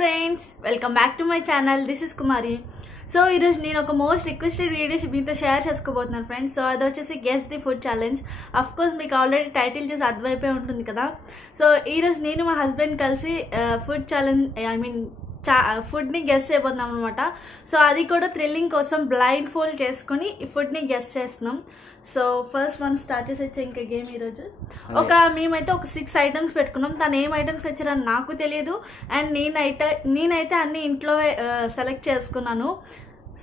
Friends, welcome back to my channel. This is Kumari. So ఈరోజు నేను ఒక most requested video మీతో share చేసుకోబోతున్నాను ఫ్రెండ్స్. సో అది వచ్చేసి guess the food challenge. Of course మీకు ఆల్రెడీ టైటిల్ చేసి అర్థమైపోయి ఉంటుంది కదా. సో ఈరోజు నేను మా హస్బెండ్ కలిసి ఫుడ్ ఛాలెంజ్ ఫుడ్ని గెస్ చేయబోతున్నాం అనమాట. సో అది కూడా థ్రిల్లింగ్ కోసం బ్లైండ్ ఫోల్డ్ చేసుకుని ఈ ఫుడ్ని గెస్ చేస్తున్నాం. సో ఫస్ట్ మనం స్టార్ట్ చేసేచ్చా ఇంకా గేమ్. ఈరోజు మేమైతే ఒక 6 ఐటమ్స్ పెట్టుకున్నాం. తను ఏం ఐటమ్స్ తెచ్చారని నాకు తెలియదు. అండ్ నేనైతే అన్ని ఇంట్లో సెలెక్ట్ చేసుకున్నాను.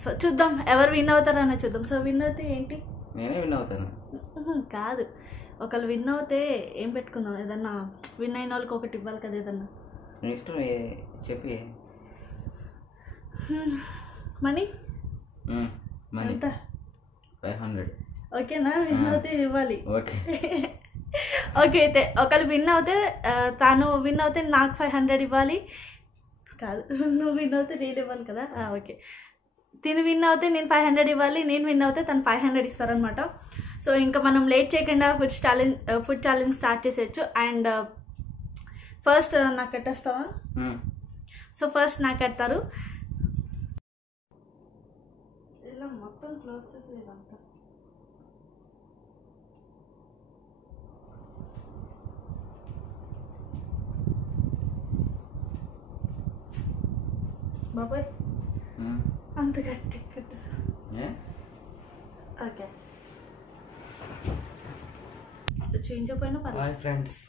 సో చూద్దాం ఎవరు విన్ అవుతారని చూద్దాం. సో విన్ అవుతే ఏంటి? నేనే విన్ అవుతాను. కాదు, ఒకళ్ళు విన్ అవుతే ఏం పెట్టుకుందాం? ఏదన్నా విన్ అయిన వాళ్ళకి ఒకటి ఇవ్వాలి కదా. ఏదన్నా ఇష్టం చెప్పి. మనీ ఎంత? 500. ఓకేనా? విన్ అవుతే ఇవ్వాలి. ఓకే ఓకే అయితే ఒకళ్ళు విన్ అవుతే తాను విన్ అవుతే నాకు 500 ఇవ్వాలి. కాదు, నువ్వు విన్ అవుతే నేను ఇవ్వాలి కదా. ఓకే, తిని విన్ అవుతే నేను 500 ఇవ్వాలి. నేను విన్ అవుతే తను 500 ఇస్తారనమాట. సో ఇంకా మనం లేట్ చేయకుండా ఫుడ్ ఛాలెంజ్ స్టార్ట్ చేసేయచ్చు. అండ్ ఫస్ట్ నాకు కట్టేస్తావా? సో ఫస్ట్ నాకు కడతారు. ఇలా మొత్తం క్లోజ్ చేసి ఇదంతా బాబాయ్ అంత గట్టి కట్టేసా. ఓకే, చూపించకపోయినా పర్లేదు. ఫ్రెండ్స్,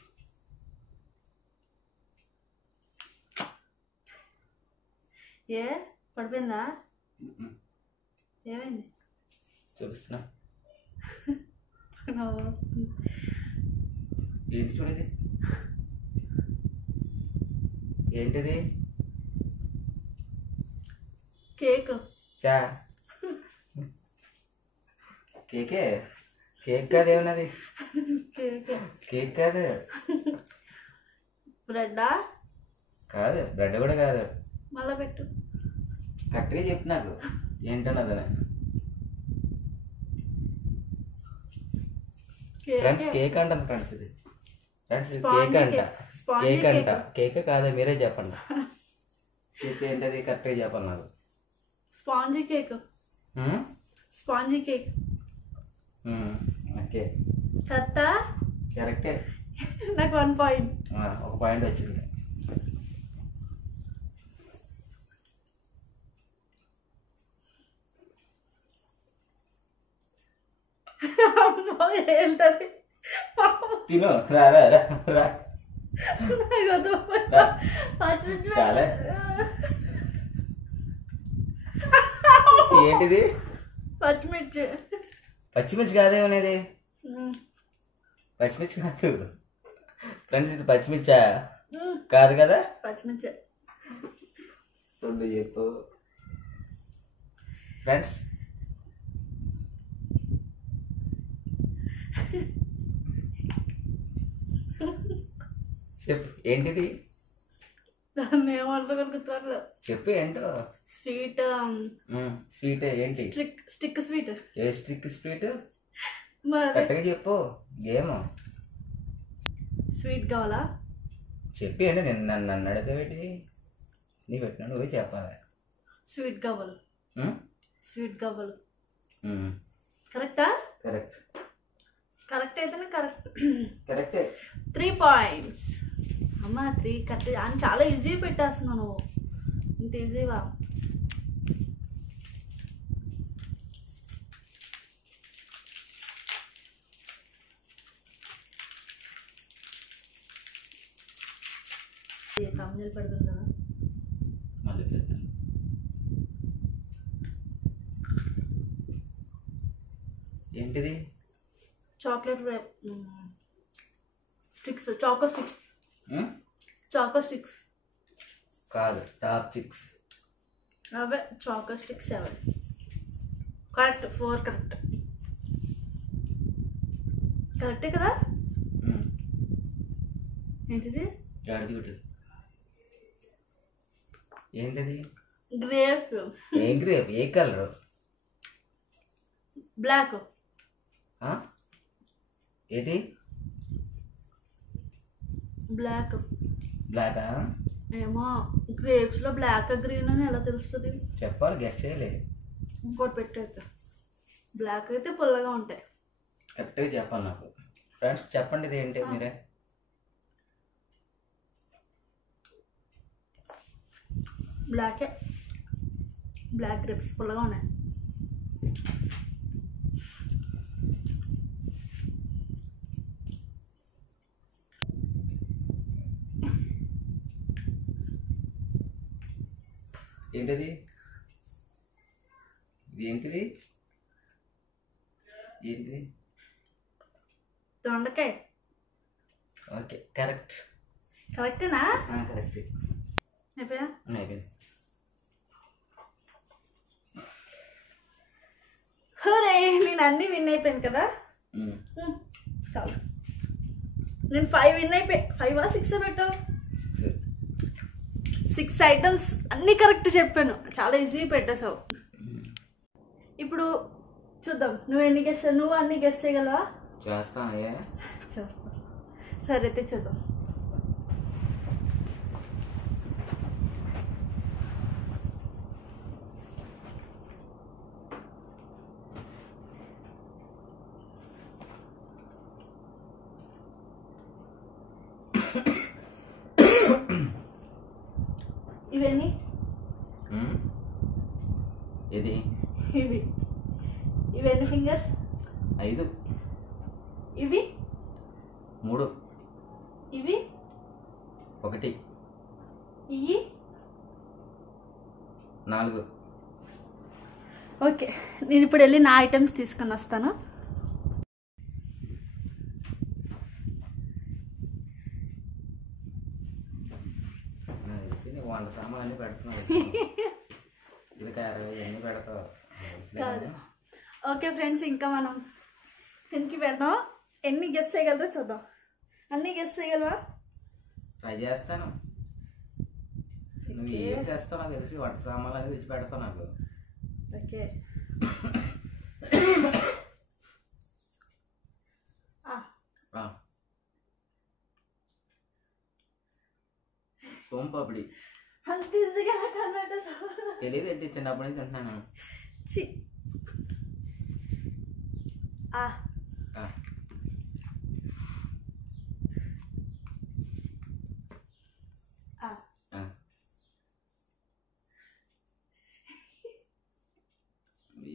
ఏ పడిపోయిందా? ఏమైంది? చూపిస్తున్నా. ఏంటి చూడది? ఏంటిది? కేక్. చా కేకే. కేక్ కాదు. ఏమన్నది? కేక్ కాదు. బ్రెడ్డా? కాదు, బ్రెడ్ కూడా కాదు. మళ్ళా పెట్టు. కరెక్ట్గా చెప్పు నాకు ఏంటన్నదని. ఫ్రెండ్స్ కేక్ అంటాను ఫ్రెండ్స్. ఇది ఫ్రెండ్స్ కేక్ అంట. కేక్ అంట. కేక్ కాదు, మీరే చెప్పండి. చెప్పి ఏంటది కరెక్ట్గా చెప్పండి నాకు. Spongy cake. Spongy cake. Okay, కరెక్టా? కరెక్టే. నాకు 1 పాయింట్. ఒక పాయింట్ వచ్చింది. ఏంటది? తిను. రా రా రా రా. చాలా. ఏంటిది? పచ్చిమిర్చి. పచ్చిమిర్చి కాదేమనేది? పచ్చిమిర్చి కాదు ఫ్రెండ్స్, ఇది పచ్చిమిర్చా? కాదు కదా. పచ్చిమిర్చి చెప్పు ఫ్రెండ్స్. చెప్పు ఏంటిది? దాన్ని ఏమంటారు గుర్తురాట్లేదు. చెప్పు ఏంటో. స్వీట్. స్వీట్ ఏంటి? Stick sweet. ఏ స్టిక్ స్వీట్? కరెక్ట్గా చెప్పు. గేమ్ స్వీట్ కావాలా? చెప్పి ఏంటి? నేను నన్ను అడిగితే పెట్టి నీ పెట్టినా నువ్వే చెప్పాలి. స్వీట్ కావాలి. స్వీట్ కావాలి. కరెక్టా? కరెక్ట్. కరెక్ట్ అయితేనే కరెక్ట్. కరెక్టే. 3 పాయింట్స్. అమ్మా 3 కరెక్ట్. అని చాలా ఈజీ పెట్టేస్తున్నాను. ఇంత ఈజీవా? తమిళ పెడుతుంది కదా. మళ్ళీ పెడతాను. ఏంటిది? Chocolate sticks. Choco sticks. Choco sticks కాదు, టాప్ చిక్స్. అవే చాకో స్టిక్స్. అవే కరెక్ట్. 4 కరెక్ట్. కరెక్టే కదా. ఏంటిది? ఏంటిది? గ్రేప్. ఏ గ్రేప్? ఏ కలర్? బ్లాక్. ఏది? బ్లాక్. బ్లాకా? ఏమో గ్రేప్స్లో బ్లాక్ గ్రీన్ అని ఎలా తెలుస్తుంది? చెప్పాలి, గెస్ట్ చేయలే. ఇంకోటి పెట్టేది బ్లాక్ అయితే పుల్లగా ఉంటాయి. కరెక్ట్గా చెప్పాలి నాకు. ఫ్రెండ్స్ చెప్పండి ఇది ఏంటి మీరే. బ్లాక్ గ్రేప్స్ పుల్లగా ఉన్నాయి. ఏంటిది? ఇది ఏంటిది? ఏంటిది? దొండకాయ. Okay, correct. కరెక్టేనా? కరెక్ట్. అయిపోయింది. హరే, నేను అన్నీ విన్ అయిపోయాను కదా. చాలు, నేను 5 విన్ అయిపోయా. 5 6 పెట్టావు. 6 ఐటమ్స్ అన్నీ కరెక్ట్ చెప్పాను. చాలా ఈజీ పెట్టేసావు. ఇప్పుడు చూద్దాం, నువ్వు ఎన్ని గెస్, నువ్వు అన్ని గెస్ చేయగలవా? చేస్తాను. చేస్తా. సరే అయితే చూద్దాం. ఇవన్నీ ఇది ఇవి ఎన్ని ఫింగర్స్? 5. ఇవి 3. ఇవి 1. ఇవి 4. ఓకే, నేను ఇప్పుడు వెళ్ళి నా ఐటమ్స్ తీసుకొని వస్తాను. వంట సామాన్ అన్ని పెడుతున్నావు. ఇది 20 అన్ని పెడతావు. ఓకే ఫ్రెండ్స్, ఇంకా మనం దీనికి పెడదాం. ఎన్ని గెస్ చేయగలరో చూద్దాం. అన్నీ గెస్ చేయగలవా? ట్రై చేస్తాను. నువ్వు ఏం చేస్తావు నాకు తెలిసి. వంట సామాన్లు అనేది తెచ్చి పెడతావు నాకు. ఓకే, సోంపాపిడి. అంత ఈజీగా తెలియదు ఏంటి, చిన్నప్పటి నుంచి తింటున్నాను.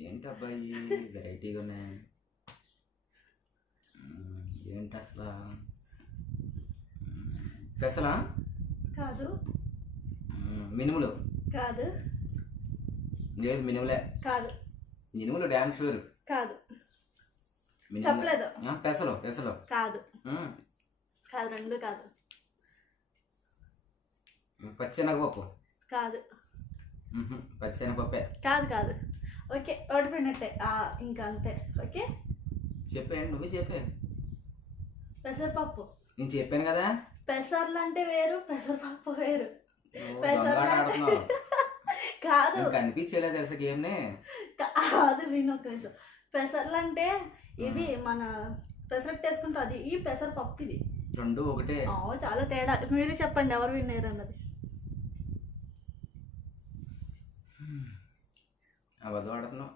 ఏంటి అబ్బాయి వెరైటీగా ఉన్నాయి. ఏంటి అసలు? పెసలా? కాదు. మినుములు? కాదు. లేదు, మినుములే. కాదు. మినుములు డ్యామ్ షూర్. కాదు. చెప్పలేదు. పెసలు? పెసలు కాదు. కాదు, 2 కాదు. పచ్చెనగపప్పు? కాదు. పచ్చెనగపప్పే? కాదు. కాదు. ఓకే, ఓడిపోయినట్టే. ఇంకా అంతే. ఓకే, చెప్పాను, నువ్వే చెప్పే. పెసరపప్పు. నేను చెప్పాను కదా. పెసర్లు అంటే వేరు, పెసరపప్పు వేరు. పెసర్లు కాదు. కనిపించేలా తెలుసా గేమ్నే? కాదు, విను ఒక నిమిషం. పెసర్లు అంటే ఇవి మన పెసరట్టు వేసుకుంటాం, అది. ఈ పెసరపప్పు ఇది. 2 ఒకటే. చాలా తేడా. మీరే చెప్పండి ఎవరు విన్నారు అన్నది. అబద్ధపడుతున్నావు.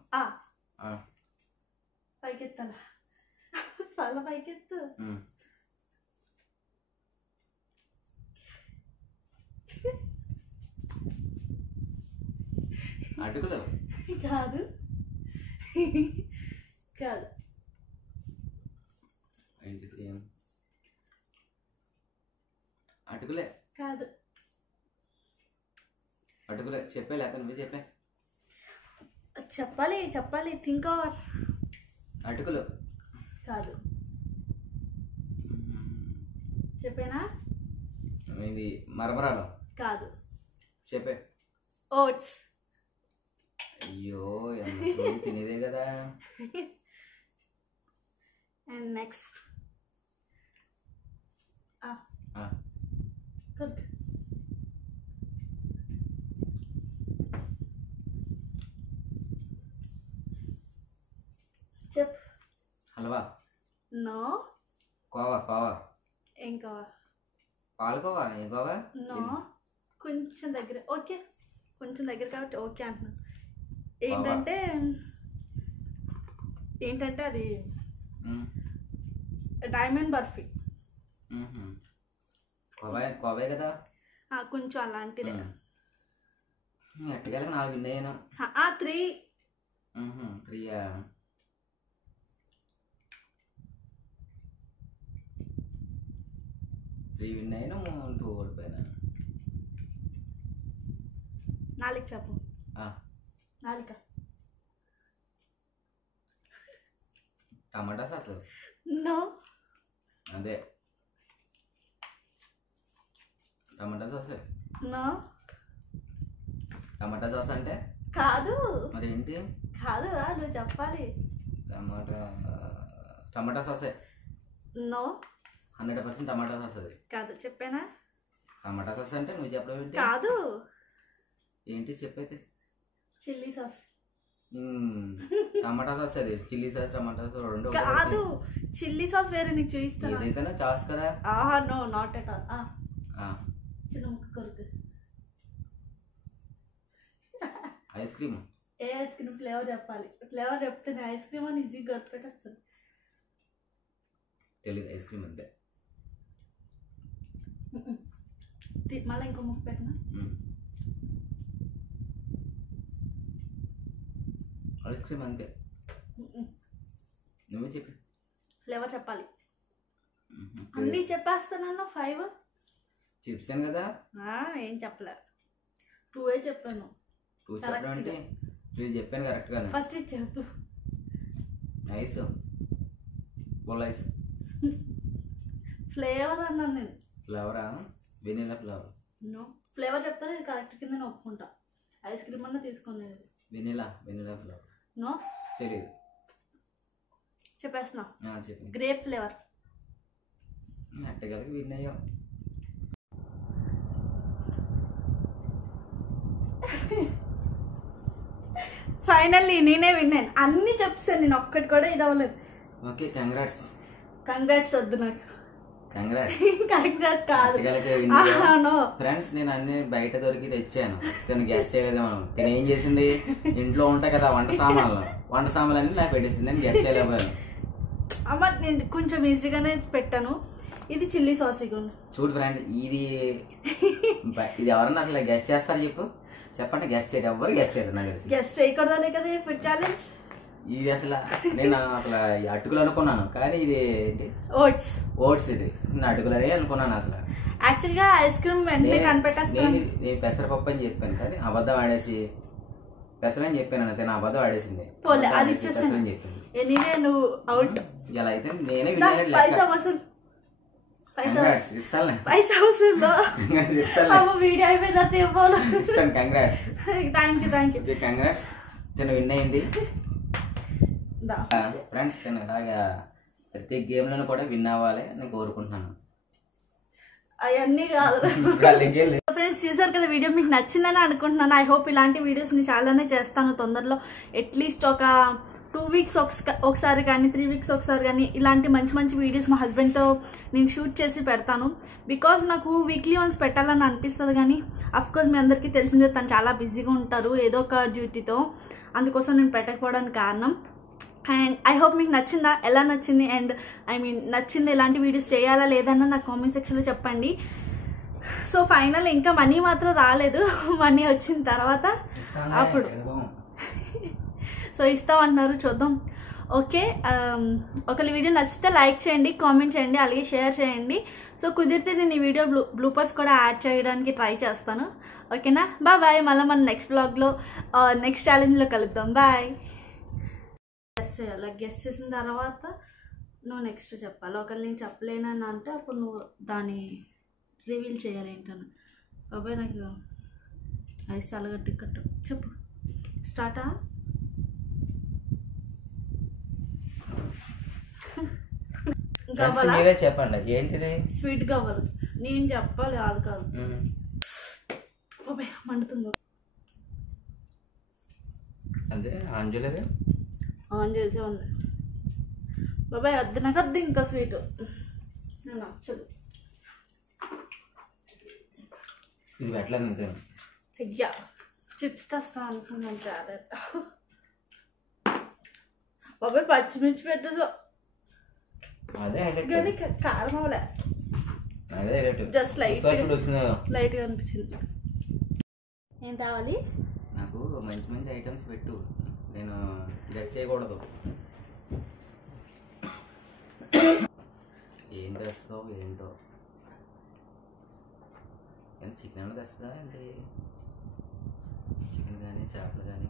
పైకెత్తాలా? చాలా పైకెత్తు. అటుకులు? కాదు. కాదు. ఏంటిది? అటుకులే? కాదు. అటుకులే చెప్పే, లేక నువ్వే చెప్పే. చెప్పాలి. Think over. అటుకులు? కాదు. చెప్పేనా? ఇది మరమరాలు? కాదు. చెప్పే. ఓట్స్. అయ్యో, తినేదే కదా. అండ్ నెక్స్ట్ చెప్. హల్వా? నో. కోవా? ఏం కోవా? పాలకోవా? ఏం కోవా? నో. కొంచెం దగ్గర ఓకే, కొంచెం దగ్గర కాబట్టి ఓకే అంటున్నాను. ఏంటంటే అది డైమండ్ బర్ఫీ. కోవే కదా, కొంచెం అలాంటిదే. ఎట్టగలక 4 విన్నాను. 3 3 విన్నాను, 2 ఓడిపోయినా. 4 చెప్పు. 4 టమాటా సాస్. నో, అదే tomato sauce. No, tomato sauce అంటే కాదు. మరి ఏంటి? కాదు, నువ్వు చెప్పాలి. టమాటా సాసే. No, 100% tomato sauce. అది కాదు. చెప్పానా? టమాటా సాస్ అంటే నువ్వు చెప్పడం ఏంటి? కాదు. ఏంటి చెప్పైతే? Chilli sauce. Tomato sauce. అది చిల్లీ సాస్ టమాటా సాస్ రెండు కాదు. చిల్లీ సాస్ వేరే, నీకు చూపిస్తాను. ఏదైతే సాస్ కదా. No, not at all. చిన్న ముక్క కొరకు. Ice cream. ఏ ఐస్ క్రీమ్ ఫ్లేవర్ చెప్పాలి. ఫ్లేవర్ చెప్తే ఐస్ క్రీమ్ అని ఈజీగా గుర్తు పెట్టేస్తాను. తెలీదు, ఐస్ క్రీమ్ అంతే. మళ్ళీ ఇంకో ముక్క పెట్టినా. ఐస్ క్రీమ్ అంతే. నువ్వే చెప్పి ఫ్లేవర్ చెప్పాలి. అన్నీ చెప్పేస్తానన్నా 5 చెప్పాను కదా. ఏం చెప్పలే, 2 చెప్పాను. 2 చెప్పడం అంటే 3 చెప్పాను కరెక్ట్గా. ఫస్ట్ చెప్పు. Ice, full ice. ఫ్లేవర్ అన్నాను నేను. ఫ్లేవరా? Vanilla flavour. నో, ఫ్లేవర్ చెప్తాను, ఇది కరెక్ట్ కింద నేను ఒప్పుకుంటా. ఐస్ క్రీమ్ అన్నా తీసుకోలేదు. Vanilla flavour. నో, తెలియదు. చెప్పేస్తున్నా. చెప్పి గ్రేప్ ఫ్లేవర్. అట్టగలకి విన్నాయో. ఫైనల్లీ నేనే విన్నాను. అన్నీ చెప్తాను నేను, ఒక్కటి కూడా ఇది అవ్వలేదు. Okay, congrats. కంగ్రాట్స్ వద్దు నాకు. కంగ్రాట్స్ కాదు ఫ్రెండ్స్. నేను అన్ని బయట దొరికి తెచ్చాను. తను గెస్ట్ చేయలేదేమో. తను ఏం చేసింది, ఇంట్లో ఉంటాయి కదా వంట సామాన్లు అన్ని నాకు పెట్టేసింది. నేను గెస్ట్ చేయలేకపోయాను. అమ్మ, నేను కొంచెం ఈజీగానే పెట్టాను. ఇది చిల్లీ సాస్. చూడు ఫ్రెండ్, ఇది ఎవరన్నా అసలు గెస్ట్ చేస్తారు చెప్పండి. గెస్ట్ చేయరు, ఎవ్వరు గెస్ట్ చేయరు నాకు తెలిసి. గెస్ట్ చేయకూడదనే కదా ఫుడ్ ఛాలెంజ్. ఇది అసలు నేను అటుకులు అనుకున్నాను, కానీ ఇది ఓట్స్. ఇది నేను అటుకులనే అనుకున్నాను అసలు. యాక్చువల్గా ఐస్ క్రీమ్ వెంటనే కనిపెట్టేస్తాను. నేను పెసరపప్పు అని చెప్పాను, కానీ అబద్ధం ఆడేసి పెసరని చెప్పాను. తను అబద్ధం ఆడేసింది. అది ఇచ్చేసాను. ఎనీవే నువ్వు అవుట్. ఇలా అయితే నేనే పైసా వసూలు. వీడియో అయిపోయింది. కంగ్రాట్స్. తను విన్ అయింది ఫ్రెండ్స్. తను ఇలాగా ప్రతి గేమ్లను కూడా విన్ అవ్వాలి నేను కోరుకుంటున్నాను. అవన్నీ కాదు ఫ్రెండ్స్. చూసారు కదా, వీడియో మీకు నచ్చిందని అనుకుంటున్నాను. ఐ హోప్ ఇలాంటి వీడియోస్ నేను చాలానే చేస్తాను తొందరలో. అట్లీస్ట్ ఒక 2 వీక్స్ ఒకసారి కానీ 3 వీక్స్ ఒకసారి కానీ ఇలాంటి మంచి మంచి వీడియోస్ మా హస్బెండ్తో నేను షూట్ చేసి పెడతాను. బికాజ్ నాకు వీక్లీ వన్స్ పెట్టాలని అనిపిస్తుంది, కానీ అఫ్కోర్స్ మీ అందరికీ తెలిసిందే తను చాలా బిజీగా ఉంటారు ఏదో ఒక డ్యూటీతో. అందుకోసం నేను పెట్టకపోవడానికి కారణం. అండ్ ఐ హోప్ మీకు నచ్చిందా, ఎలా నచ్చింది, అండ్ నచ్చింది ఎలాంటి వీడియోస్ చేయాలా లేదన్నా నాకు కామెంట్ సెక్షన్లో చెప్పండి. సో ఫైనల్ ఇంకా మనీ మాత్రం రాలేదు. మనీ వచ్చిన తర్వాత అప్పుడు సో ఇస్తామంటున్నారు, చూద్దాం. ఓకే, ఒకవేళ వీడియో నచ్చితే లైక్ చేయండి, కామెంట్ చేయండి, అలాగే షేర్ చేయండి. సో కుదిరితే నేను ఈ వీడియో బ్లూపర్స్ కూడా యాడ్ చేయడానికి ట్రై చేస్తాను. ఓకేనా, బాయ్. మళ్ళీ మనం నెక్స్ట్ బ్లాగ్లో నెక్స్ట్ ఛాలెంజ్లో కలుద్దాం. బాయ్. గెస్ చేయాలి. గెస్ చేసిన తర్వాత నువ్వు నెక్స్ట్ చెప్పాలి. ఒకవేళ నేను చెప్పలేనని అంటే అప్పుడు నువ్వు దాన్ని రివీల్ చేయాలి ఏంటని. బాబాయ్ నాకు ఐస్ చాలా గట్టి కట్టు. చెప్పు, స్టార్టా? చెప్పండి ఏంటిది. స్వీట్ గవ్వలు. నేను చెప్పాలి, అది కాదు. బాబాయ్ మండుతుందో. అదే ఆన్ చేయలేదు. ఆన్ చేసే ఉంది బాబాయ్. వద్దు, నాకు వద్దు ఇంకా స్వీట్, నాకు నచ్చదు. ఇది పెట్టలేదు అంతే. అయ్యా చిప్స్ తెస్తాను అనుకున్నాను జాగ్రత్త. బాబాయ్ పచ్చిమిర్చి పెట్టు. అదే హైలైట్. కానీ కారం అవ్వలే, అదే హైలైట్. జస్ట్ లైట్గా అనిపించింది. ఏం కావాలి నాకు? మంచి మంచి ఐటమ్స్ పెట్టు, నేను గెస్ చేయకూడదు. ఏం తెస్తావు ఏంటో? కానీ చికెన్ తెస్తుందా అంటే చికెన్ కానీ చేపలు కానీ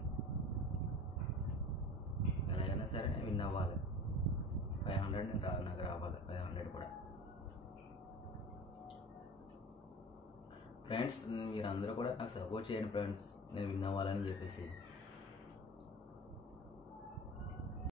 ఎలాగైనా సరే నేను విన్ అవ్వాలి. 500 నాకు రావాలి. 500 కూడా. ఫ్రెండ్స్ మీరందరూ కూడా నాకు సపోర్ట్ చేయండి ఫ్రెండ్స్, నేను విన్ అవ్వాలని చెప్పేసి.